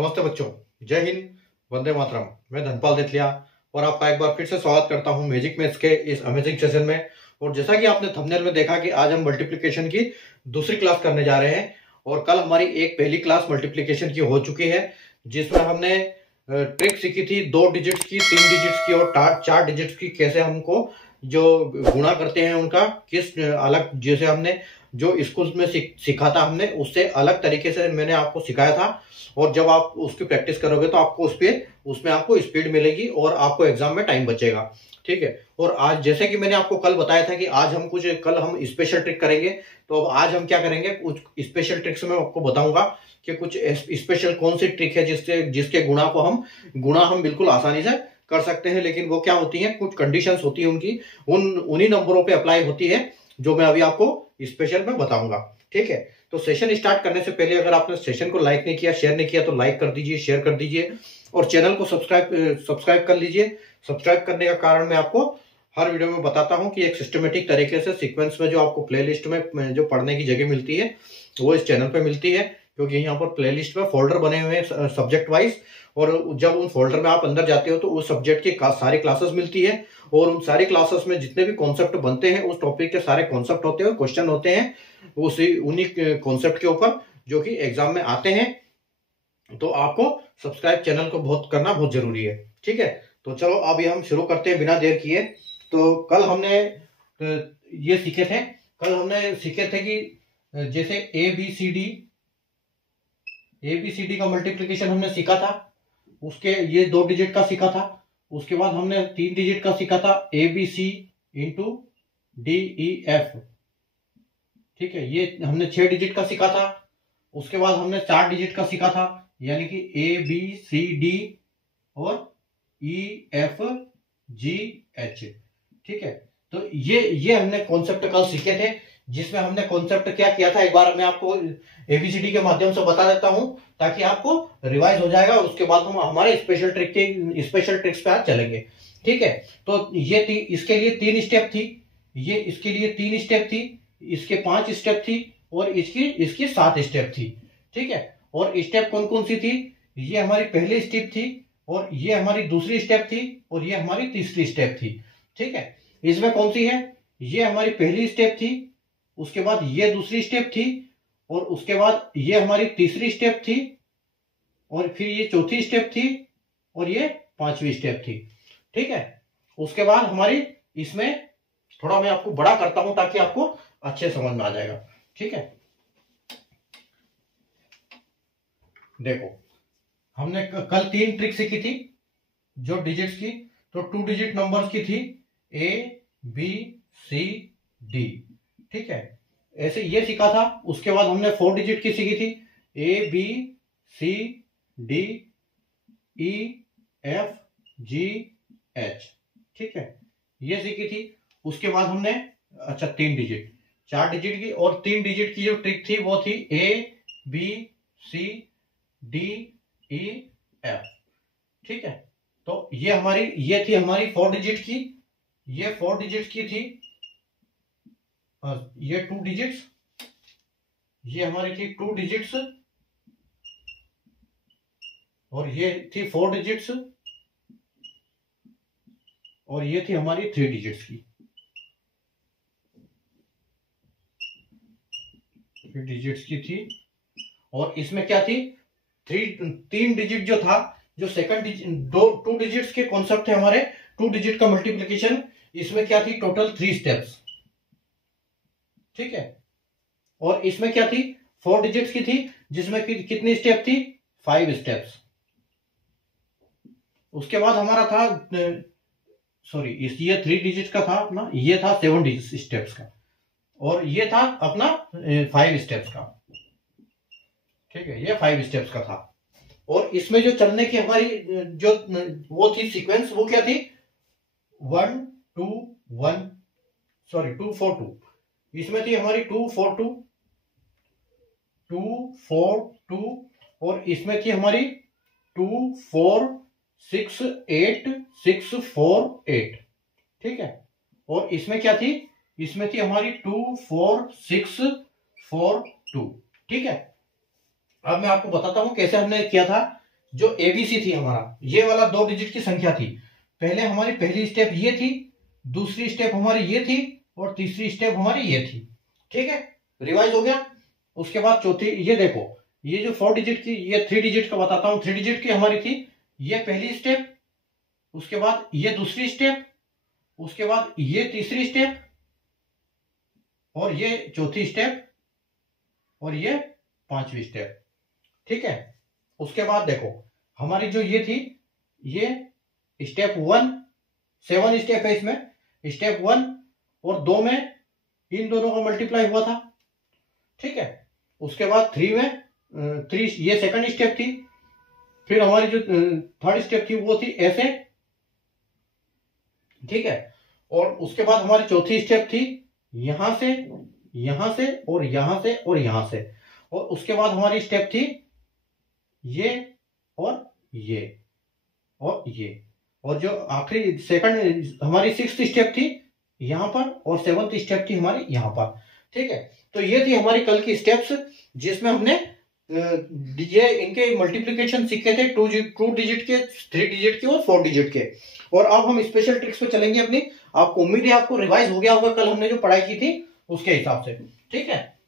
नमस्ते बच्चों, जय हिंद, वंदे मातरम। मैं धनपाल देथलिया और आपका एक बार फिर से स्वागत करता हूं मैजिक मैथ्स के इस अमेजिंग सेशन में। और जैसा कि आपने थंबनेल में देखा कि आज हम मल्टीप्लिकेशन की दूसरी क्लास करने जा रहे हैं। और कल हमारी एक पहली क्लास मल्टीप्लिकेशन की हो चुकी है, जिसमें हमने ट्रिक सीखी थी 2 डिजिट्स की, 3 डिजिट्स की और 4 डिजिट्स की। कैसे हमको जो गुणा करते हैं उनका किस अलग, जैसे हमने जो स्कूल में सीखा था हमने, उससे अलग तरीके से मैंने आपको सिखाया था। और जब आप उसकी प्रैक्टिस करोगे तो आपको उसमें आपको स्पीड मिलेगी और आपको एग्जाम में टाइम बचेगा। ठीक है। और आज जैसे कि मैंने आपको कल बताया था कि आज हम कल हम स्पेशल ट्रिक करेंगे। तो अब आज हम क्या करेंगे, कुछ स्पेशल ट्रिक्स में आपको बताऊंगा कि कुछ स्पेशल कौन सी ट्रिक है जिसके गुणा हम बिल्कुल आसानी से कर सकते हैं। लेकिन वो क्या होती है, कुछ कंडीशंस होती है उनकी, उन्हीं नंबरों पे अप्लाई होती है जो मैं अभी आपको स्पेशल में बताऊंगा। ठीक है। तो सेशन स्टार्ट करने से पहले अगर आपने सेशन को लाइक नहीं किया, शेयर नहीं किया, तो लाइक कर दीजिए, शेयर कर दीजिए और चैनल को सब्सक्राइब कर लीजिए। सब्सक्राइब करने का कारण मैं आपको हर वीडियो में बताता हूं कि एक सिस्टमेटिक तरीके से सीक्वेंस में जो आपको प्लेलिस्ट में जो पढ़ने की जगह मिलती है वो इस चैनल पे मिलती है। क्योंकि यहाँ पर प्लेलिस्ट में फोल्डर बने हुए हैं सब्जेक्ट वाइज, और जब उन फोल्डर में आप अंदर जाते हो तो उस सब्जेक्ट की सारी क्लासेस मिलती है। और उन सारी क्लासेस में जितने भी कॉन्सेप्ट बनते हैं उस टॉपिक के सारे कॉन्सेप्ट होते हैं, क्वेश्चन होते हैं उन्हीं कॉन्सेप्ट के ऊपर जो कि एग्जाम में आते हैं। तो आपको सब्सक्राइब चैनल को करना बहुत जरूरी है। ठीक है। तो चलो अभी हम शुरू करते हैं बिना देर किए। तो कल हमने ये सीखे थे कि जैसे ए बी सी डी का मल्टीप्लिकेशन हमने सीखा था। उसके ये 2 डिजिट का सीखा था। उसके बाद हमने 3 डिजिट का सीखा था, A B C into D E F. ठीक है। ये हमने 6 डिजिट का सीखा था। उसके बाद हमने 4 डिजिट का सीखा था, यानी कि ए बी सी डी और ई एफ जी एच। ठीक है। तो ये हमने कॉन्सेप्ट कल सीखे थे, जिसमें हमने कॉन्सेप्ट क्या किया था एक बार मैं आपको एबीसीडी के माध्यम से बता देता हूं ताकि आपको रिवाइज हो जाएगा। उसके बाद हम हमारे स्पेशल ट्रिक्स पे आज चलेंगे। ठीक है। तो ये थी, इसके लिए 3 स्टेप थी, ये इसके लिए 3 स्टेप थी, इसके 5 स्टेप थी और इसकी 7 स्टेप थी। ठीक है। और स्टेप कौन कौन सी थी, ये हमारी पहली स्टेप थी और ये हमारी दूसरी स्टेप थी और ये हमारी तीसरी स्टेप थी। ठीक है। इसमें कौन सी है, ये हमारी पहली स्टेप थी, उसके बाद ये दूसरी स्टेप थी और उसके बाद ये हमारी तीसरी स्टेप थी और फिर ये चौथी स्टेप थी और ये 5वीं स्टेप थी। ठीक है। उसके बाद हमारी इसमें थोड़ा मैं आपको बड़ा करता हूं ताकि आपको अच्छे समझ में आ जाएगा। ठीक है। देखो, हमने कल 3 ट्रिक सीखी थी जो डिजिट्स की। तो 2 डिजिट नंबर्स की थी, ए बी सी डी। ठीक है। ऐसे ये सीखा था। उसके बाद हमने 4 डिजिट की सीखी थी, A B C D E F G H. ठीक है। ये सीखी थी। उसके बाद हमने 3 डिजिट, 4 डिजिट की और 3 डिजिट की जो ट्रिक थी वो थी A B C D E F. ठीक है। तो ये थी हमारी 4 डिजिट की, ये 4 डिजिट की थी। ये 2 डिजिट्स, ये हमारी थी 2 डिजिट्स और ये थी 4 डिजिट्स और ये थी हमारी 3 डिजिट्स की। 3 डिजिट्स की थी। और इसमें क्या थी, 3 डिजिट जो था, जो सेकंड डिजिट 2 डिजिट्स के कॉन्सेप्ट थे हमारे, 2 डिजिट का मल्टीप्लिकेशन। इसमें क्या थी, टोटल 3 स्टेप्स। ठीक है। और इसमें क्या थी, 4 डिजिट्स की थी, जिसमें कितनी स्टेप थी, 5 स्टेप्स। उसके बाद हमारा था ये 3 डिजिट का था अपना, ये था 7 डिजिट स्टेप्स का और ये था अपना 5 स्टेप्स का। ठीक है। ये 5 स्टेप्स का था। और इसमें जो चलने की हमारी जो वो थी सीक्वेंस, वो क्या थी, 1 2 1 2 4 2। इसमें थी हमारी 2 4 2 2 4 2 और इसमें थी हमारी 2 4 6 8 6 4 8। ठीक है। और इसमें क्या थी, इसमें थी हमारी 2 4 6 4 2। ठीक है। अब मैं आपको बताता हूं कैसे हमने किया था। जो एबीसी थी हमारा, ये वाला 2 डिजिट की संख्या थी। पहले हमारी पहली स्टेप ये थी, दूसरी स्टेप हमारी ये थी, और तीसरी स्टेप हमारी ये थी। ठीक है, रिवाइज हो गया। उसके बाद चौथी, ये देखो, ये जो 4 डिजिट की, ये 3 डिजिट का बताता हूं। 3 डिजिट की हमारी थी ये पहली स्टेप, उसके बाद ये दूसरी स्टेप, उसके बाद ये तीसरी स्टेप, और ये चौथी स्टेप, और ये पांचवी स्टेप। ठीक है, उसके बाद देखो हमारी जो ये थी, ये स्टेप 1, 7 स्टेप है इसमें। स्टेप 1 और 2 में इन दोनों का मल्टीप्लाई हुआ था। ठीक है, उसके बाद 3 में 3, ये सेकंड स्टेप थी। फिर हमारी जो थर्ड स्टेप थी वो थी ऐसे। ठीक है, और उसके बाद हमारी चौथी स्टेप थी यहां से, यहां से, और यहां से, और यहां से। और उसके बाद हमारी स्टेप थी ये, और ये, और ये। और जो आखिरी सेकंड हमारी 6th स्टेप थी यहां पर, और 7th स्टेप थी हमारी यहां पर। ठीक है, तो ये थी हमारी कल की स्टेप्स, जिसमें हमने ये इनके मल्टीप्लिकेशन सीखे थे, 2 डिजिट के, 3 डिजिट के, और 4 डिजिट के। और अब हम स्पेशल ट्रिक्स पे चलेंगे अपनी। आपको उम्मीद है आपको रिवाइज हो गया होगा कल हमने जो पढ़ाई की थी उसके हिसाब से। ठीक है,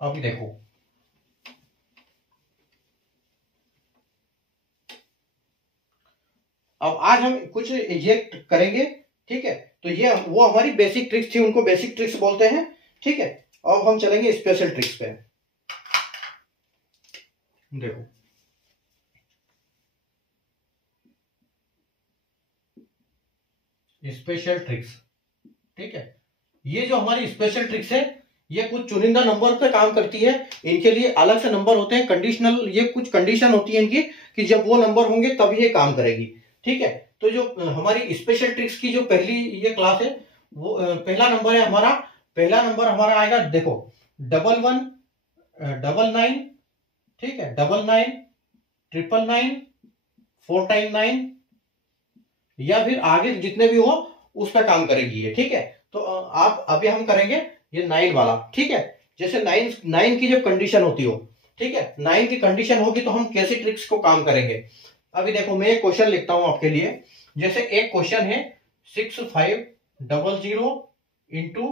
अभी देखो, अब आज हम कुछ ये करेंगे। ठीक है, तो ये वो हमारी बेसिक ट्रिक्स थी, उनको बेसिक ट्रिक्स बोलते हैं। ठीक है, अब हम चलेंगे स्पेशल ट्रिक्स पे। देखो, स्पेशल ट्रिक्स। ठीक है, ये जो हमारी स्पेशल ट्रिक्स है, ये कुछ चुनिंदा नंबर पे काम करती है। इनके लिए अलग से नंबर होते हैं, कंडीशनल, ये कुछ कंडीशन होती है इनकी कि जब वो नंबर होंगे तब ये काम करेगी। ठीक है, तो जो हमारी स्पेशल ट्रिक्स की जो पहली ये क्लास है, वो पहला नंबर है हमारा। पहला नंबर हमारा आएगा, देखो, 11 99। ठीक है, 99 999 4 टाइम 9, या फिर आगे जितने भी हो उस पर काम करेगी ये। ठीक है, तो आप अभी हम करेंगे ये 9 वाला। ठीक है, जैसे 9 की जब कंडीशन होती हो, ठीक है, 9 की कंडीशन होगी तो हम कैसे ट्रिक्स को काम करेंगे। अभी देखो, मैं एक क्वेश्चन लिखता हूं आपके लिए। जैसे एक क्वेश्चन है 6500 इंटू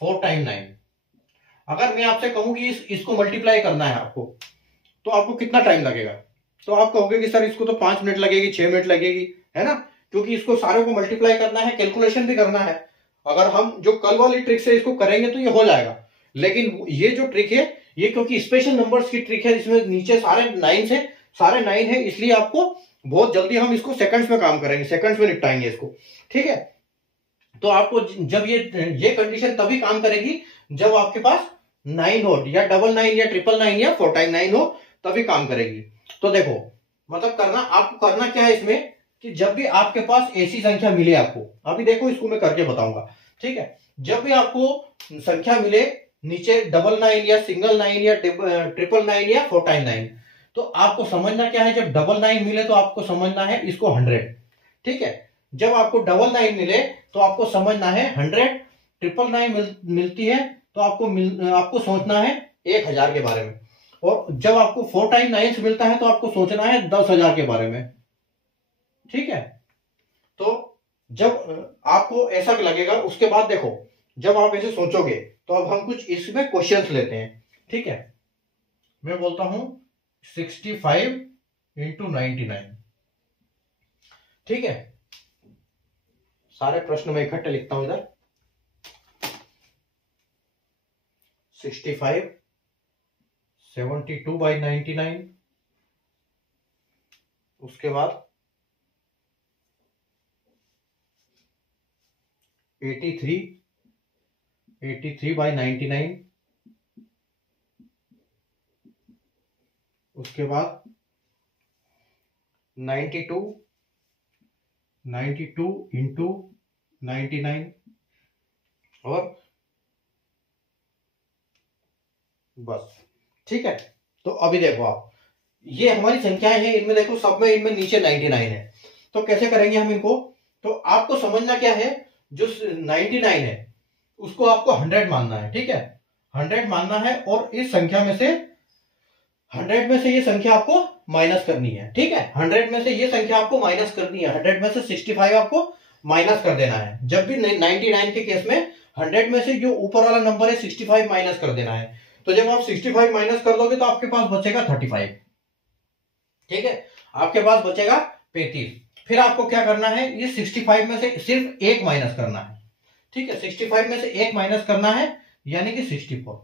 4 टाइम 9। अगर मैं आपसे कहूं कि इसको मल्टीप्लाई करना है आपको, तो आपको कितना टाइम लगेगा? तो आप कहोगे कि सर इसको तो 5 मिनट लगेगी, 6 मिनट लगेगी, है ना, क्योंकि इसको सारे को मल्टीप्लाई करना है, कैलकुलेशन भी करना है। अगर हम जो कल वाली ट्रिक से इसको करेंगे तो ये हो जाएगा। लेकिन ये जो ट्रिक है, ये क्योंकि स्पेशल नंबर्स की ट्रिक है, इसमें नीचे सारे 9 है, इसलिए आपको बहुत जल्दी हम इसको सेकंड्स में काम करेंगे, सेकंड्स में निपटाएंगे इसको। ठीक है, तो आपको जब ये कंडीशन तभी काम करेगी जब आपके पास 9 हो, या 99 या 999 या 4 टाइम 9 हो, तभी काम करेगी। तो देखो, मतलब आपको करना क्या है इसमें, कि जब भी आपके पास ऐसी संख्या मिले आपको, अभी देखो इसको मैं करके बताऊंगा। ठीक है, जब भी आपको संख्या मिले नीचे 99 या सिंगल 9 या 999 या 4 टाइम 9, तो आपको समझना क्या है, जब 99 मिले तो आपको समझना है इसको 100। ठीक है, जब आपको 99 मिले तो आपको समझना है 100। 999 मिलती है तो आपको सोचना है 1000 के बारे में। और जब आपको 4 टाइम 9 मिलता है तो आपको सोचना है 10,000 के बारे में। ठीक है, तो जब आपको ऐसा लगेगा, उसके बाद देखो, जब आप ऐसे सोचोगे तो अब हम कुछ इसमें क्वेश्चंस लेते हैं। ठीक है, मैं बोलता हूं 65 इंटू 99। ठीक है, सारे प्रश्न मैं इकट्ठे लिखता हूं इधर। 65 72/99, उसके बाद 83/99, उसके बाद 92 इंटू 99, और बस। ठीक है, तो अभी देखो आप, ये हमारी संख्याएं हैं, इनमें देखो सब में, इनमें नीचे 99 है। तो कैसे करेंगे हम इनको? तो आपको समझना क्या है, जो 99 है उसको आपको 100 मानना है। ठीक है, 100 मानना है, और इस संख्या में से 100 में से ये संख्या आपको माइनस करनी है, ठीक है। 100 में से ये संख्या आपको माइनस करनी है, 100 में से 65 आपको माइनस कर देना है। जब भी 99 के केस में 100 में से जो ऊपर वाला नंबर है 65 माइनस कर देना है। तो जब आप 65 माइनस कर दोगे तो आपके पास बचेगा 35, ठीक है, आपके पास बचेगा 35। फिर आपको क्या करना है, ये 65 में से सिर्फ एक माइनस करना है, ठीक है, 65 में से एक माइनस करना है यानी कि 64,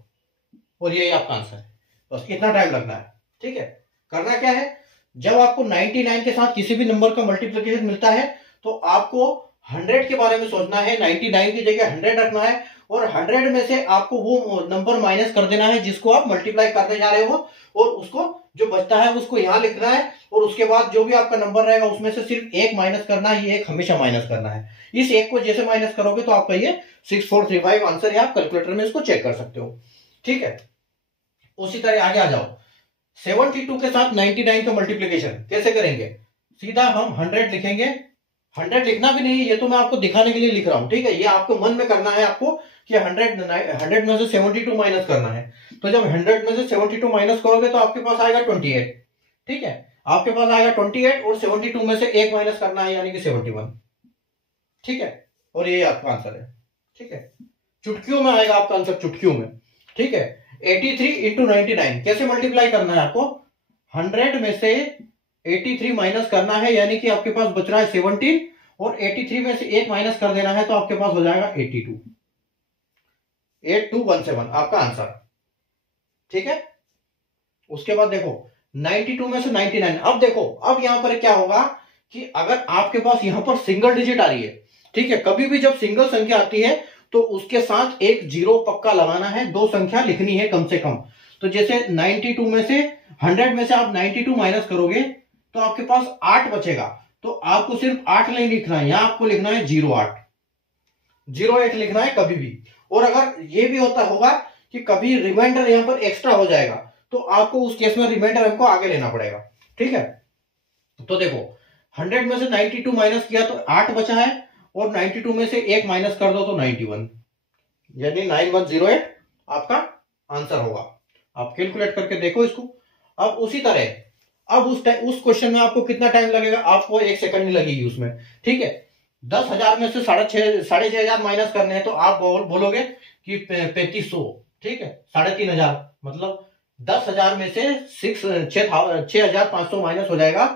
और यही आपका आंसर है। बस इतना टाइम लगना है, ठीक है। करना क्या है, जब आपको 99 के साथ किसी भी नंबर का मल्टीप्लिकेशन मिलता है तो आपको 100 के बारे में सोचना है, 99 की जगह 100 रखना है, और 100 में से आपको वो नंबर माइनस कर देना है जिसको आप मल्टीप्लाई करने जा रहे हो, और उसको जो बचता है उसको यहां लिखना है, और उसके बाद जो भी आपका नंबर रहेगा उसमें से सिर्फ एक माइनस करना है, ये एक हमेशा माइनस करना है। इस एक को जैसे माइनस करोगे तो आपका ये 6435 आंसर है, आप कैलकुलेटर में इसको चेक कर सकते हो, ठीक है। उसी तरह आगे आ जाओ, 72 के साथ 99 का मल्टीप्लीकेशन कैसे करेंगे, सीधा हम 100 लिखेंगे। 100 लिखना भी नहीं है, ये तो मैं आपको दिखाने के लिए लिख रहा हूं, ठीक है। ये आपको मन में करना है आपको कि 100 में से 72 माइनस करना है। तो जब 100 में से 72 माइनस करोगे तो आपके पास आएगा 28, ठीक है, आपके पास आएगा 28, और 72 में से एक माइनस करना है यानी कि 71, ठीक है, और ये आपका आंसर है, ठीक है। चुटकियों में आएगा आपका आंसर, चुटकियों में, ठीक है। 83 इंटू 99 कैसे मल्टीप्लाई करना है आपको, 100 में से 83 माइनस करना है यानी कि आपके पास बच रहा है 17, और 83 में से एक माइनस कर देना है तो आपके पास हो जाएगा 82, 8217 आपका आंसर, ठीक है। उसके बाद देखो 92 में से 99, अब देखो अब यहां पर क्या होगा कि अगर आपके पास यहां पर सिंगल डिजिट आ रही है, ठीक है, कभी भी जब सिंगल संख्या आती है तो उसके साथ एक जीरो पक्का लगाना है, दो संख्या लिखनी है कम से कम। तो जैसे 92 में से 100 में से आप 92 माइनस करोगे तो आपके पास 8 बचेगा, तो आपको सिर्फ 8 नहीं लिखना है, यहां आपको लिखना है 08, 08 लिखना है कभी भी। और अगर ये भी होता होगा कि कभी रिमाइंडर यहां पर एक्स्ट्रा हो जाएगा तो आपको उस केस में रिमाइंडर हमको आगे लेना पड़ेगा, ठीक है। तो देखो 100 में से 92 माइनस किया तो 8 बचा है, और 92 में से एक माइनस कर दो तो 91, यानी 9108 आपका आंसर होगा। आप कैलकुलेट करके देखो इसको। अब उसी तरह अब उस क्वेश्चन में आपको कितना टाइम लगेगा, आपको 1 सेकंड नहीं लगेगी उसमें, ठीक है। 10,000 में से 6,500 माइनस करने हैं तो आप बोलोगे कि 3500, ठीक है, 3,500, मतलब 10,000 में से 6,500 माइनस हो जाएगा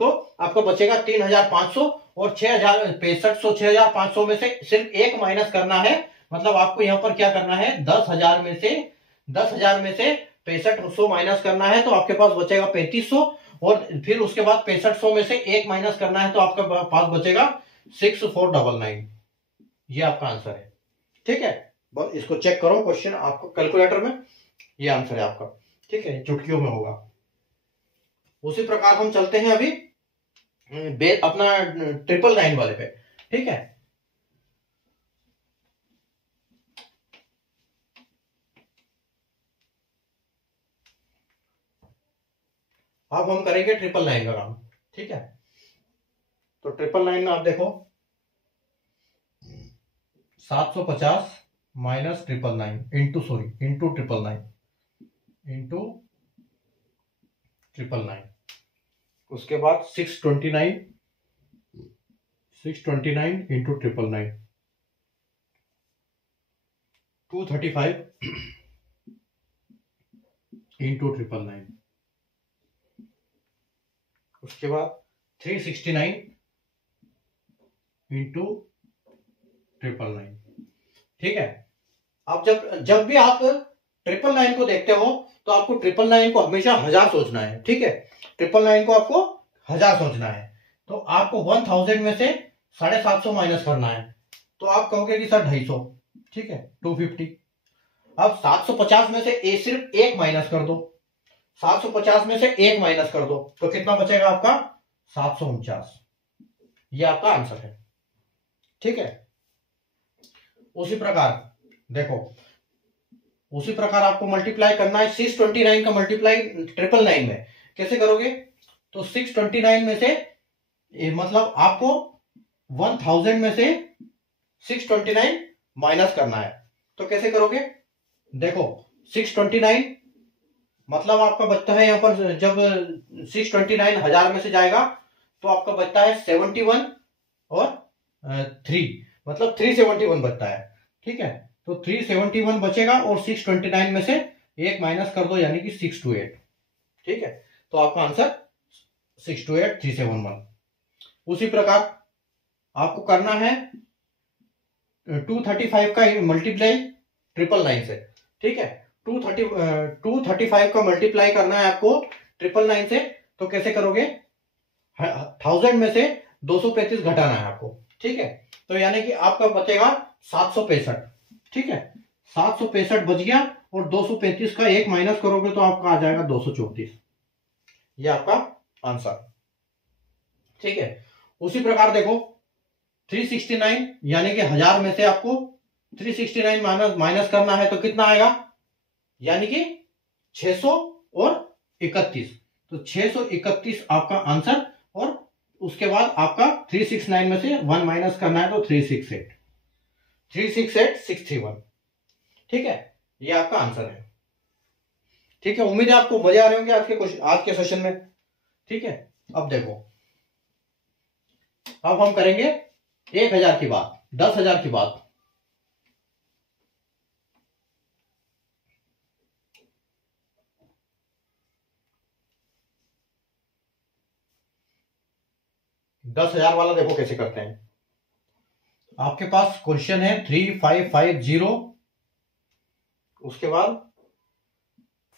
तो आपको बचेगा 3,500, और 6,500 में से सिर्फ एक माइनस करना है, मतलब आपको यहां पर क्या करना है, 10,000 में से 6,500 माइनस करना है तो आपके पास बचेगा 3,500, और फिर उसके बाद 6,500 में से एक माइनस करना है तो आपके पास बचेगा 6,499, ये आपका आंसर है, ठीक है। बस इसको चेक करो क्वेश्चन आपको कैलकुलेटर में, ये आंसर है आपका, ठीक है, चुटकियों में होगा। उसी प्रकार हम चलते हैं अभी अपना 999 वाले पे, ठीक है। अब हम करेंगे 999 का काम, ठीक है। तो 999 में आप देखो 750 माइनस 999 इंटू 999 इंटू 999, उसके बाद 629 इंटू 999, 235 इंटू 999, उसके बाद 369 इंटू 999, ठीक है। अब जब भी आप 999 को देखते हो तो आपको 999 को हमेशा 1000 सोचना है, ठीक है, 999 को आपको 1000 सोचना है। तो आपको 1000 में से 750 माइनस करना है, तो आप कहोगे कि सर 250, ठीक है, 250। अब 750 में से सिर्फ एक माइनस कर दो, 750 में से एक माइनस कर दो तो कितना बचेगा आपका 749, ये आपका आंसर है, ठीक है। उसी प्रकार देखो, उसी प्रकार आपको मल्टीप्लाई करना है 629 का मल्टीप्लाई 999 में कैसे करोगे, तो 629 में से मतलब आपको 1000 में से 629 माइनस करना है, तो कैसे करोगे, देखो 629 मतलब आपका बचता है यहाँ पर, जब 629 हजार में से जाएगा तो आपका बचता है 71 और 3, मतलब 371 बचता है। ठीक है, तो 371 बचेगा और 629 में से एक माइनस कर दो, यानी कि 628। ठीक है, तो आपका आंसर 628371। उसी प्रकार आपको करना है 235 का मल्टीप्लाई 999 से। ठीक है, 235 का मल्टीप्लाई करना है आपको 999 से। तो कैसे करोगे, 1000 में से 235 घटाना है आपको। ठीक है, तो यानी कि आपका बचेगा 765। ठीक है, 765 बच गया और 235 का एक माइनस करोगे तो आपका आ जाएगा 234। ये आपका आंसर। ठीक है, उसी प्रकार देखो 369 यानी कि 1000 में से आपको 369 माइनस करना है तो कितना आएगा, यानी कि 600 और 31। तो 631 आपका आंसर। और उसके बाद आपका 369 में से 1 माइनस करना है तो 368631। ठीक है, ये आपका आंसर है। ठीक है, उम्मीद है आपको मजे आ रहे होंगे आज के सेशन में। ठीक है, अब देखो, अब हम करेंगे 1000 की बात, 10,000 की बात। दस हजार वाला देखो कैसे करते हैं। आपके पास क्वेश्चन है 3550, उसके बाद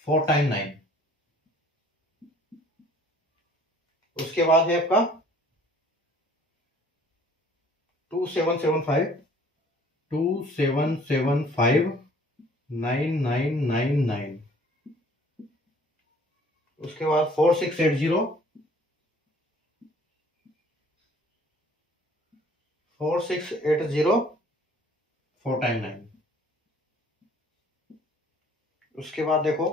4 टाइम 9, उसके बाद है आपका 2775 9999, उसके बाद 4680 4 टाइम 9, उसके बाद देखो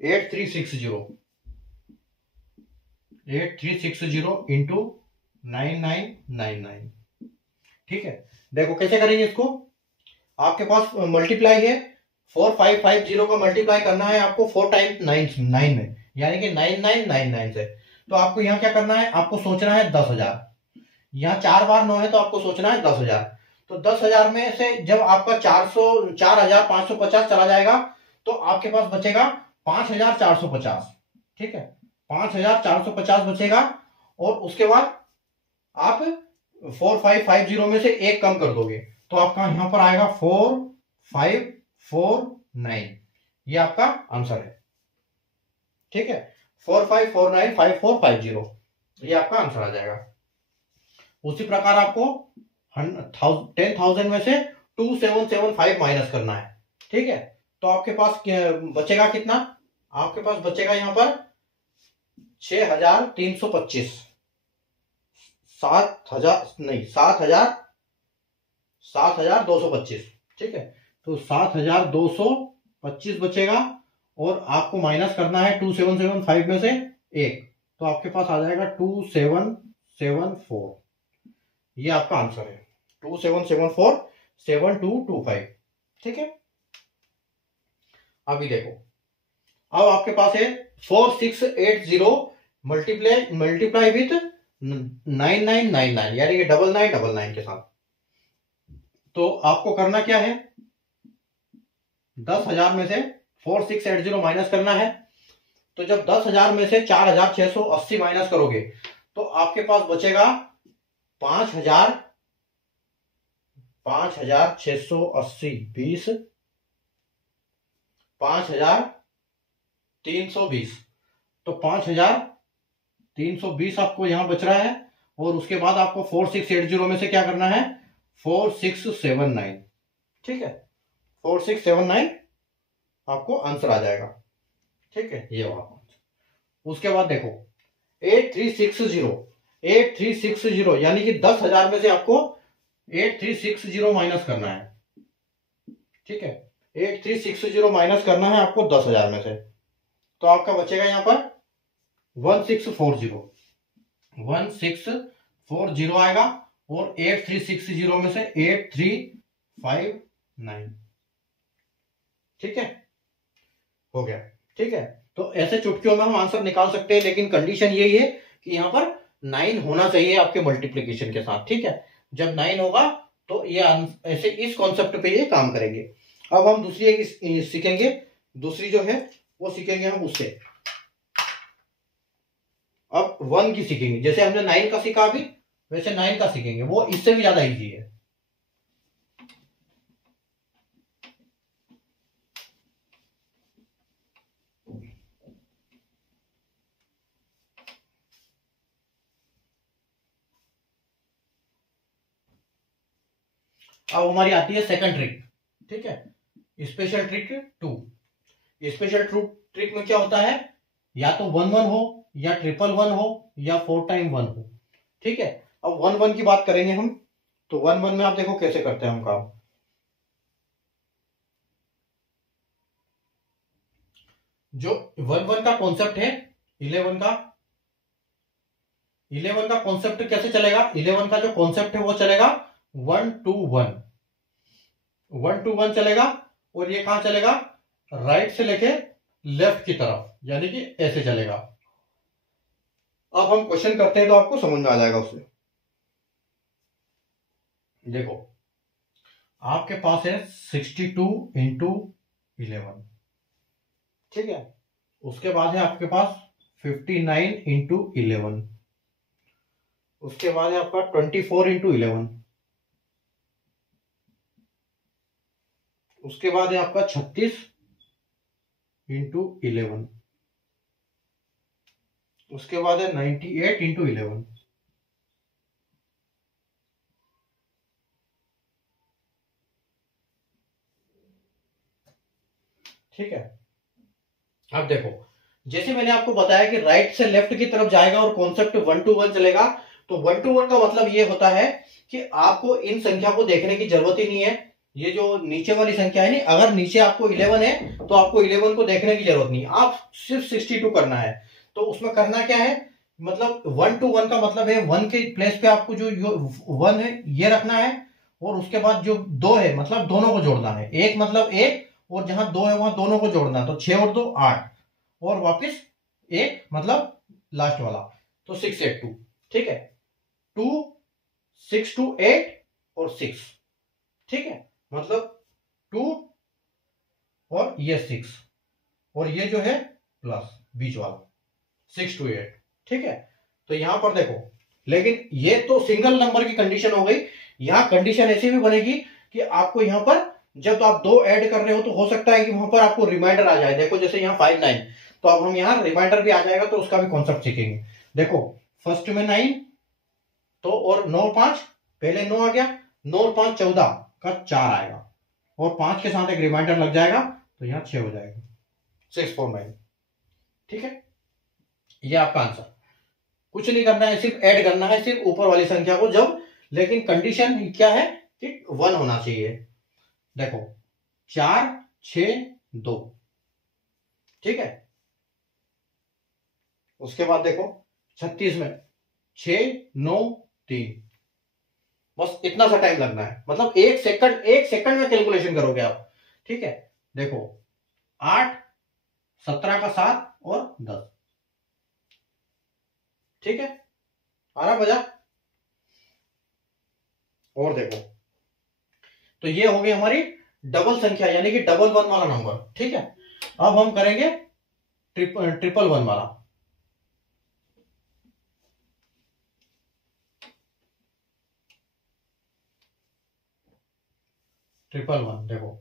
8360 इंटू 9999। ठीक है, देखो कैसे करेंगे इसको। आपके पास मल्टीप्लाई है, 4550 का मल्टीप्लाई करना है आपको 4 टाइम 9 में, यानी कि 9999 से। तो आपको यहाँ क्या करना है, आपको सोचना है 10,000। यहाँ 4 बार 9 है तो आपको सोचना है 10,000। तो 10,000 में से जब आपका 4,550 चला जाएगा तो आपके पास बचेगा 5,450। ठीक है, 5,450 बचेगा। और उसके बाद आप 4550 में से एक कम कर दोगे तो आपका यहां पर आएगा 4549। ये आपका आंसर है। ठीक है, 45495450, ये आपका आंसर आ जाएगा। उसी प्रकार आपको 10,000 में से 2775 माइनस करना है। ठीक है, तो आपके पास बचेगा कितना, आपके पास बचेगा यहां पर 6,325, 7,225। ठीक है, तो 7,225 बचेगा और आपको माइनस करना है 2775 में से एक, तो आपके पास आ जाएगा 2774। ये आपका आंसर है, 27747225। ठीक है, अभी देखो, अब आपके पास है 4680 मल्टीप्लाई विथ 9999, यानी कि 9999 के साथ। तो आपको करना क्या है, 10,000 में से 4680 माइनस करना है। तो जब 10,000 में से 4,680 माइनस करोगे तो आपके पास बचेगा 5,680 20 5,320। तो 5,320 आपको यहां बच रहा है। और उसके बाद आपको 4680 में से क्या करना है, 4679। ठीक है, 4679 आपको आंसर आ जाएगा। ठीक है, ये वाला। उसके बाद देखो 8360 यानी कि 10,000 में से आपको 8360 माइनस करना है। ठीक है, 8360 माइनस करना है आपको 10,000 में से। तो आपका बचेगा यहां पर 1640 आएगा। और 8360 में से 8359। ठीक है, हो गया। ठीक है, तो ऐसे चुटकियों में हम आंसर निकाल सकते हैं, लेकिन कंडीशन यही है कि यहाँ पर 9 होना चाहिए आपके मल्टीप्लीकेशन के साथ। ठीक है, जब 9 होगा तो ये ऐसे इस कॉन्सेप्ट पे ये काम करेंगे। अब हम दूसरी एक सीखेंगे, दूसरी जो है वो सीखेंगे हम उससे। अब 1 की सीखेंगे, जैसे हमने 9 का सीखा अभी, वैसे 9 का सीखेंगे, वो इससे भी ज्यादा इजी है। अब हमारी आती है सेकंड ट्रिक। ठीक है, स्पेशल ट्रिक 2। स्पेशल ट्रिक में क्या होता है, या तो 1 1 हो, या 1 1 हो, या 4 टाइम 1 हो। ठीक है, अब 1 1 की बात करेंगे हम, तो 1 1 में आप देखो कैसे करते हैं हम काम। जो 1 1 का कॉन्सेप्ट है, 11 का कॉन्सेप्ट कैसे चलेगा, 11 का जो कॉन्सेप्ट है वो चलेगा 1 2 1, 1 2 1 चलेगा। और ये कहां चलेगा, राइट से लेके लेफ्ट की तरफ, यानी कि ऐसे चलेगा। अब हम क्वेश्चन करते हैं तो आपको समझ में आ जाएगा उससे। देखो, आपके पास है 62 इंटू 11। ठीक है, उसके बाद है आपके पास 59 इंटू 11। उसके बाद है आपका 24 इंटू 11। उसके बाद है आपका 36 इंटू 11। उसके बाद है 98 इंटू 11। ठीक है, अब देखो, जैसे मैंने आपको बताया कि राइट से लेफ्ट की तरफ जाएगा और कॉन्सेप्ट 1 2 1 चलेगा, तो 1 2 1 का मतलब ये होता है कि आपको इन संख्या को देखने की जरूरत ही नहीं है। ये जो नीचे वाली संख्या है, नहीं, अगर नीचे आपको 11 है तो आपको 11 को देखने की जरूरत नहीं, आप सिर्फ 62 करना है। तो उसमें करना क्या है, मतलब 1 2 1 का मतलब है 1 के प्लेस पे आपको जो 1 है ये रखना है, और उसके बाद जो 2 है मतलब दोनों को जोड़ना है। एक मतलब एक, और जहां 2 है वहां दोनों को जोड़ना है, तो 6 और 2 8, और वापस एक मतलब लास्ट वाला, तो 6 8 2। ठीक है, 2 6 2 8 और 6। ठीक है, मतलब 2 और ये 6, और ये जो है प्लस बीच वाला 6 2 8। ठीक है, तो यहां पर देखो, लेकिन ये तो सिंगल नंबर की कंडीशन हो गई। यहां कंडीशन ऐसी भी बनेगी कि आपको यहां पर जब आप 2 ऐड कर रहे हो तो हो सकता है कि वहां पर आपको रिमाइंडर आ जाए। देखो, जैसे यहाँ 5 9, तो अब हम यहाँ रिमाइंडर भी आ जाएगा, तो उसका भी कॉन्सेप्ट सीखेंगे। देखो, फर्स्ट में 9, तो और 9 5, पहले 9 आ गया, 9 और 5 14 का 4 आएगा, और 5 के साथ एक रिमाइंडर लग जाएगा, तो यहाँ 6 हो जाएगा, 6 4 9। ठीक है, ये आपका आंसर। कुछ नहीं करना है, सिर्फ ऐड करना है, सिर्फ ऊपर वाली संख्या को जब, लेकिन कंडीशन क्या है कि 1 होना चाहिए। देखो, 4 6 2। ठीक है, उसके बाद देखो 36 में 6 9 3। बस इतना सा टाइम लगना है, मतलब 1 सेकंड में कैलकुलेशन करोगे आप। ठीक है, देखो 8 17 का 7 और 10। ठीक है, आ रहा मजा। और देखो, तो ये हो गई हमारी डबल संख्या, यानी कि डबल 1 वाला नंबर। ठीक है, अब हम करेंगे ट्रिपल 1 वाला। ट्रिपल 1, देखो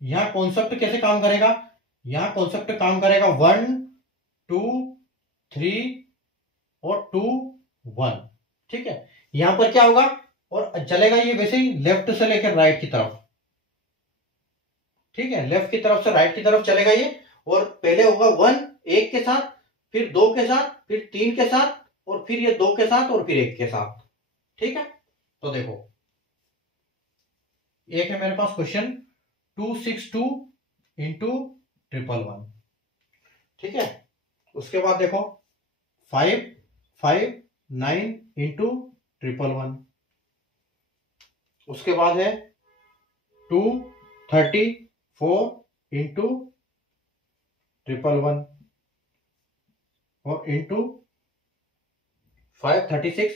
यहां कॉन्सेप्ट कैसे काम करेगा, यहां कॉन्सेप्ट काम करेगा 1 2 3 और 2 1। ठीक है, यहां पर क्या होगा, और चलेगा ये वैसे ही लेफ्ट से लेकर राइट की तरफ। ठीक है, लेफ्ट की तरफ से राइट की तरफ चलेगा ये, और पहले होगा 1 1 के साथ, फिर 2 के साथ, फिर 3 के साथ, और फिर ये 2 के साथ, और फिर 1 के साथ। ठीक है, तो देखो, एक है मेरे पास क्वेश्चन 262 इंटू 111। ठीक है, उसके बाद देखो 5 5 9 इंटू 111। उसके बाद है 2 34 इंटू 111 और इंटू 536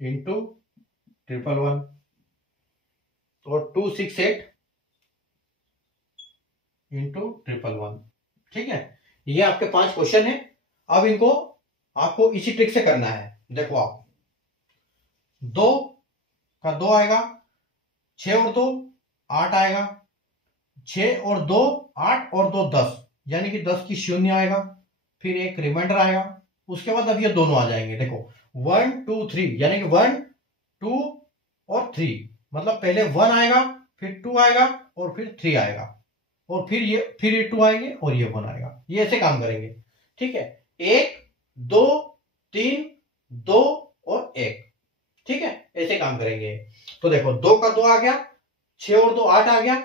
इंटू 111 और 268 इंटू 111। ठीक है, ये आपके 5 क्वेश्चन है। अब इनको आपको इसी ट्रिक से करना है। देखो आप 2 का 2 आएगा, 6 और 2 8 आएगा, 6 और 2 8 और 2 10, यानी कि 10 की शून्य आएगा, फिर एक रिमाइंडर आएगा। उसके बाद अब ये दोनों आ जाएंगे। देखो 1 2 3, यानी कि 1 2 और 3, मतलब पहले 1 आएगा, फिर 2 आएगा और फिर 3 आएगा, और फिर ये 2 आएंगे और ये 1 आएगा। ये ऐसे काम करेंगे। ठीक है, 1 2 3 2 और 1। ठीक है, ऐसे काम करेंगे। तो देखो 2 का 2 आ गया, 6 और 2 8 आ गया,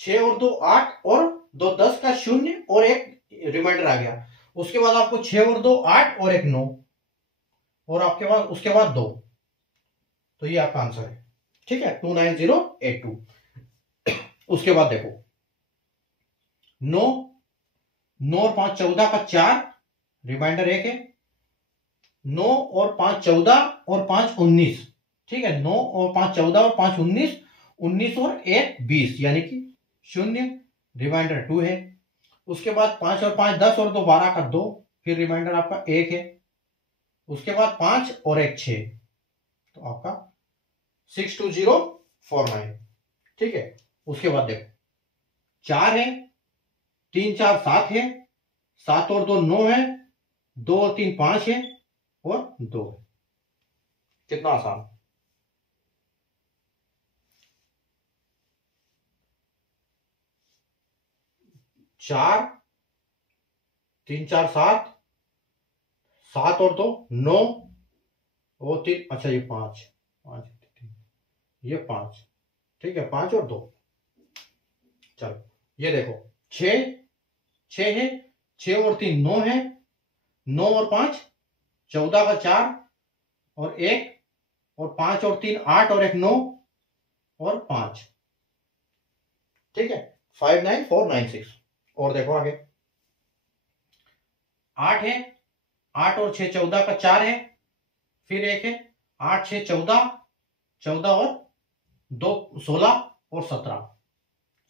6 और 2 8 और 2 10 का शून्य और एक रिमाइंडर आ गया। उसके बाद आपको 6 और 2 8 और एक 9, और आपके पास उसके बाद 2। तो ये आपका आंसर है। ठीक है, 29082। उसके बाद देखो 9 9 और 5 14 का 4, रिमाइंडर 1 है। 9 और 5 14 और 5 19। ठीक है, 9 और 5 14 और 5 19, 19 और 1 20, यानी कि शून्य, रिमाइंडर 2 है। उसके बाद 5 और 5 10 और 2 12 का 2, फिर रिमाइंडर आपका 1 है। उसके बाद 5 और 1 6, तो आपका 62049। ठीक है, उसके बाद देखो 4 है, 3 4 7 है, 7 और 2 9 है, 2 और 3 5 है और 2 है। कितना आसान। चार 3 4 7, 7 और 2 9 और 3, अच्छा ये 5 5, ये 5। ठीक है, 5 और 2। चलो ये देखो 6 6 है, 6 और 3 9 है, 9 और 5 14 का 4 और 1, और 5 और 3 8 और 1 9 और 5। ठीक है, 59496। और देखो आगे 8 है, 8 और 6 14 का 4 है, फिर 1 है, 8 6 14, 14 और 2 16 और 17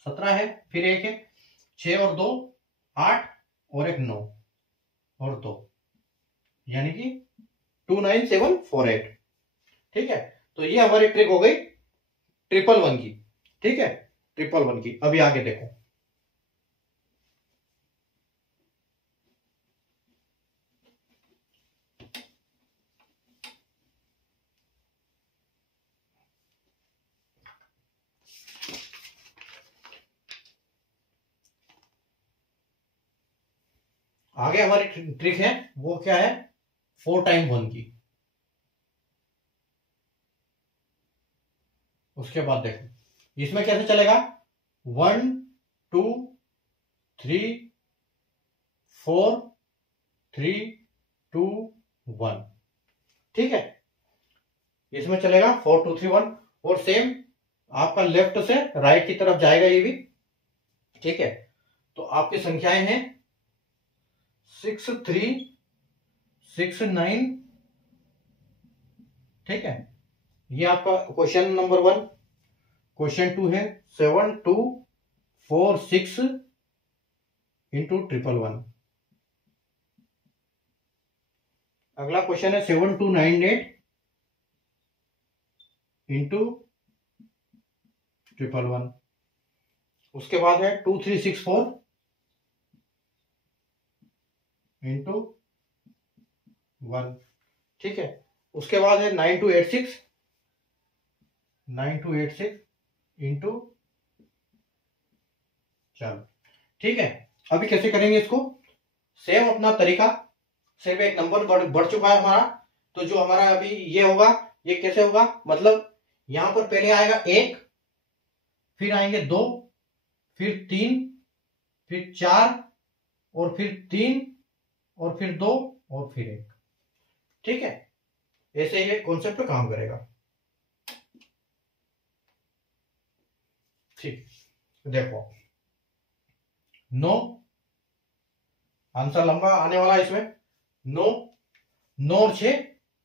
17 है, फिर 1 है, 6 और 2 8 और 1 9 और 2, यानी कि 29748। ठीक है, तो ये हमारी ट्रिक हो गई 111 की। ठीक है, 111 की। अभी आगे देखो आगे हमारी ट्रिक है, वो क्या है, 4 टाइम 1 की। उसके बाद देखो इसमें कैसे चलेगा, 1 2 3 4 3 2 1। ठीक है, इसमें चलेगा 4 2 3 1, और सेम आपका लेफ्ट से राइट की तरफ जाएगा ये भी। ठीक है, तो आपकी संख्याएं हैं 6 3 6 9। ठीक है, ये आपका क्वेश्चन नंबर 1। क्वेश्चन 2 है 7 2 4 6 इंटू 111। अगला क्वेश्चन है 7 2 9 8 इंटू 111। उसके बाद है 2 3 6 4 इंटू 1। ठीक है, उसके बाद है 9 2 8 6 9 2 8 6 इंटू। चलो ठीक है, अभी कैसे करेंगे इसको, सेम अपना तरीका। सिर्फ एक नंबर बढ़ चुका है हमारा, तो जो हमारा अभी ये होगा, ये कैसे होगा, मतलब यहां पर पहले आएगा 1, फिर आएंगे 2, फिर 3, फिर 4, और फिर 3, और फिर 2, और फिर 1। ठीक है, ऐसे ये कॉन्सेप्ट पे काम करेगा। ठीक, देखो 9, आंसर लंबा आने वाला है इसमें। 9, 9 और 6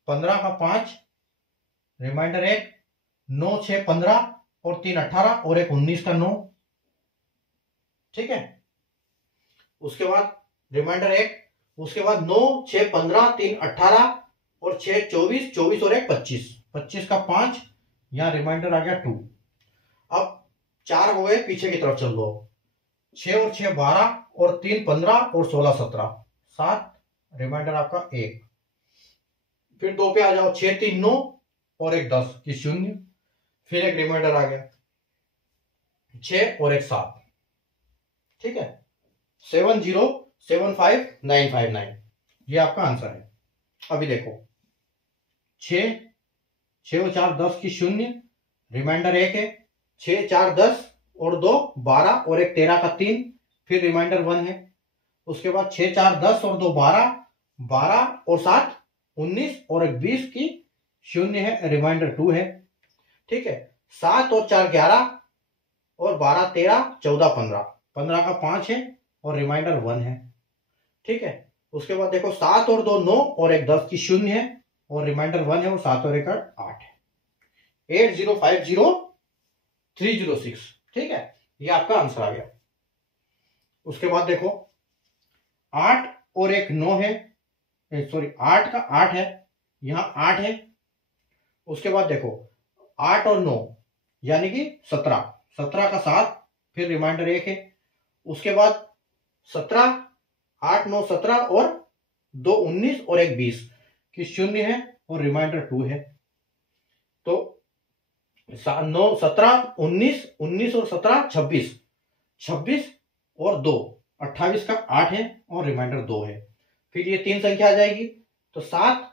15 का 5, रिमाइंडर 1, 9 6 15 और 3 18 और एक 19 का 9। ठीक है, उसके बाद रिमाइंडर 1, उसके बाद 9 6 15 3 18 और 6 24, 24 और एक 25, 25 का 5, यहां रिमाइंडर आ गया 2। अब 4 हो गए, पीछे की तरफ चल दो। 6 और 6 12 और 3 15 और 16 17, 7, रिमाइंडर आपका 1। फिर 2 पे आ जाओ, 6 3 9 और एक 10 की 0, फिर एक रिमाइंडर आ गया 6 और एक 7। ठीक है, 7 0 7 5 9 5 9, ये आपका आंसर है। अभी देखो 6 6 और 4 10 की 0, रिमाइंडर 1 है। 6 4 10 और 2 12 और एक 13 का 3, फिर रिमाइंडर 1 है। उसके बाद 6 4 10 और 2 12, 12 और 7 19 और एक 20 की 0 है, रिमाइंडर 2 है। ठीक है, 7 और 4 11 और 12 13 14 15, 15 का 5 है और रिमाइंडर 1 है। ठीक है, उसके बाद देखो 7 और 2 9 और एक 10 की 0 है और रिमाइंडर 1 है और 7 और एक 8 है। 8 0 5 0 3 0 6। ठीक है, ये आपका आंसर आ गया। उसके बाद देखो 8 और एक 9 है, सॉरी 8 का 8 है, यहां 8 है। उसके बाद देखो 8 और 9 यानी कि 17, 17 का 7, फिर रिमाइंडर 1 है। उसके बाद 17 8 9 17 और 2 19 और एक 20 की 0 है और रिमाइंडर 2 है। तो 9 17 19 19 और 17 26, 26 और 2 28 का 8 है और रिमाइंडर 2 है। फिर ये 3 संख्या आ जाएगी, तो 7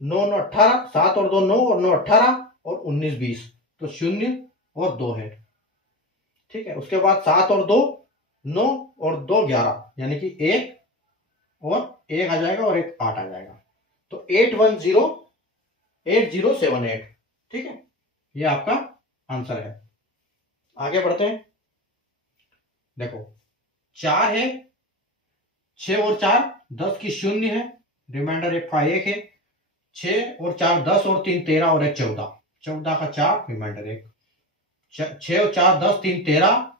9 9 18, 7 और 2 9 और 9 18 और 19 20, तो 0 और 2 है। ठीक है, उसके बाद 7 और 2 9 और 2 11 यानी कि 1 और 1 आ जाएगा और एक 8 आ जाएगा, तो 8 1 0 8 0 7 8। ठीक है, ये आपका आंसर है। आगे बढ़ते हैं। देखो 4 है, 6 और 4 10 की 0 है, रिमाइंडर 1 का 1 है। 6 और 4 10 और 3 13 और एक 14, 14 का 4, रिमाइंडर 1। 6 और 4 10 3 13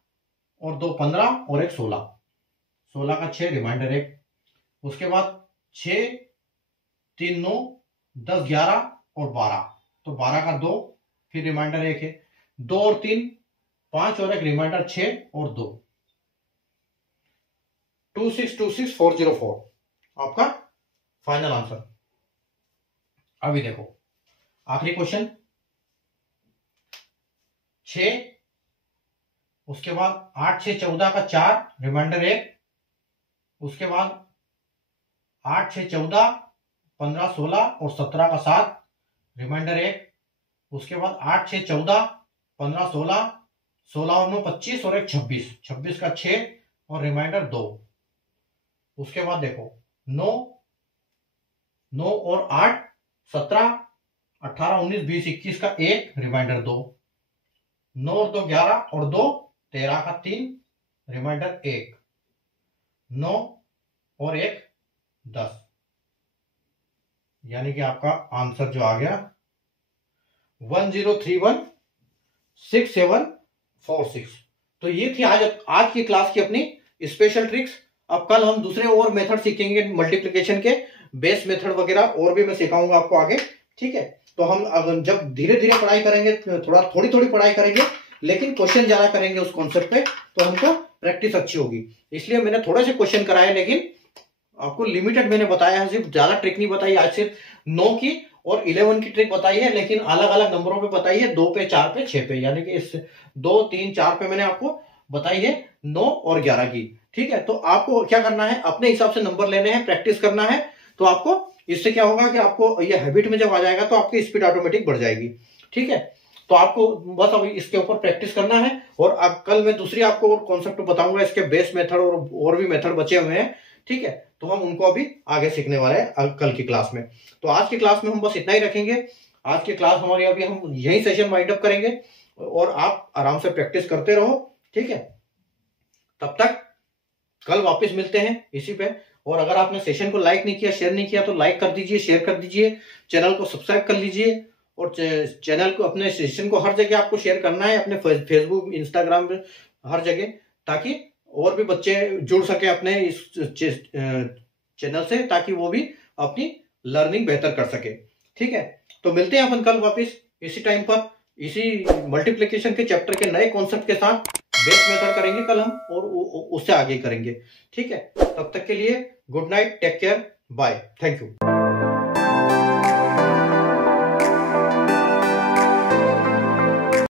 और 2 15 और एक 16, 16 का 6, रिमाइंडर 1। उसके बाद 6 3 9 10 11 और 12, तो 12 का 2, फिर रिमाइंडर 1 है। 2 और 3 5 और एक रिमाइंडर 6 और 2, 2 6 2 6 4 0 4, आपका फाइनल आंसर। अभी देखो आखिरी क्वेश्चन 6, उसके बाद 8 6 14 का 4, रिमाइंडर 1। उसके बाद 8 6 14 15 16 और 17 का 7, रिमाइंडर 1। उसके बाद 8 6 14 15 16, 16 और 9 25 और एक 26, 26 का 6 और रिमाइंडर 2। उसके बाद देखो 9 9 और 8 17 18 19 20 21 का 1, रिमाइंडर 2। 9 और 2 11 और 2 13 का 3, रिमाइंडर 1। 9 और 1 10, यानी कि आपका आंसर जो आ गया 1031 6746। तो ये थी आज की क्लास की अपनी स्पेशल ट्रिक्स। अब कल हम दूसरे और मेथड सीखेंगे मल्टीप्लिकेशन के, बेस मेथड वगैरह और भी मैं सिखाऊंगा आपको आगे। ठीक है, तो हम जब धीरे धीरे पढ़ाई करेंगे, थोड़ी थोड़ी पढ़ाई करेंगे, लेकिन क्वेश्चन ज्यादा करेंगे उस कॉन्सेप्ट पे, तो हमको प्रैक्टिस अच्छी होगी। इसलिए मैंने थोड़े से क्वेश्चन कराए, लेकिन आपको लिमिटेड मैंने बताया है, सिर्फ ज्यादा ट्रिक नहीं बताई। आज सिर्फ 9 की और 11 की ट्रिक बताई है, लेकिन अलग अलग नंबरों पे बताई है, 2 पे 4 पे 6 पे, यानी कि इस 2 3 4 पे मैंने आपको बताई है 9 और 11 की। ठीक है, तो आपको क्या करना है, अपने हिसाब से नंबर लेने हैं, प्रैक्टिस करना है। तो आपको इससे क्या होगा कि आपको ये हैबिट में जब आ जाएगा तो आपकी स्पीड ऑटोमेटिक बढ़ जाएगी। ठीक है, तो आपको बस अभी इसके ऊपर प्रैक्टिस करना है। और अब कल मैं दूसरी आपको और कॉन्सेप्ट बताऊंगा, इसके बेस मेथड और भी मेथड बचे हुए हैं। ठीक है, तो हम उनको अभी आगे सीखने वाले हैं कल की क्लास में। तो आज की क्लास में हम बस इतना ही रखेंगे। आज की क्लास हमारी अभी हम यही सेशन वाइंड अप करेंगे और आप आराम से प्रैक्टिस करते रहो। ठीक है, तब तक कल वापस मिलते हैं इसी पे। और अगर आपने सेशन को लाइक नहीं किया, शेयर नहीं किया तो लाइक कर दीजिए, शेयर कर दीजिए, चैनल को सब्सक्राइब कर लीजिए। और चैनल को, अपने सेशन को हर जगह आपको शेयर करना है, अपने फेसबुक, इंस्टाग्राम पे, हर जगह, ताकि और भी बच्चे जुड़ सके अपने इस चैनल से, ताकि वो भी अपनी लर्निंग बेहतर कर सके। ठीक है, तो मिलते हैं अपन कल वापस इसी टाइम पर, इसी मल्टीप्लिकेशन के चैप्टर के नए कॉन्सेप्ट के साथ। बेस मेथड करेंगे कल हम, और उससे आगे करेंगे। ठीक है, तब तक के लिए good night, take care, bye, thank you.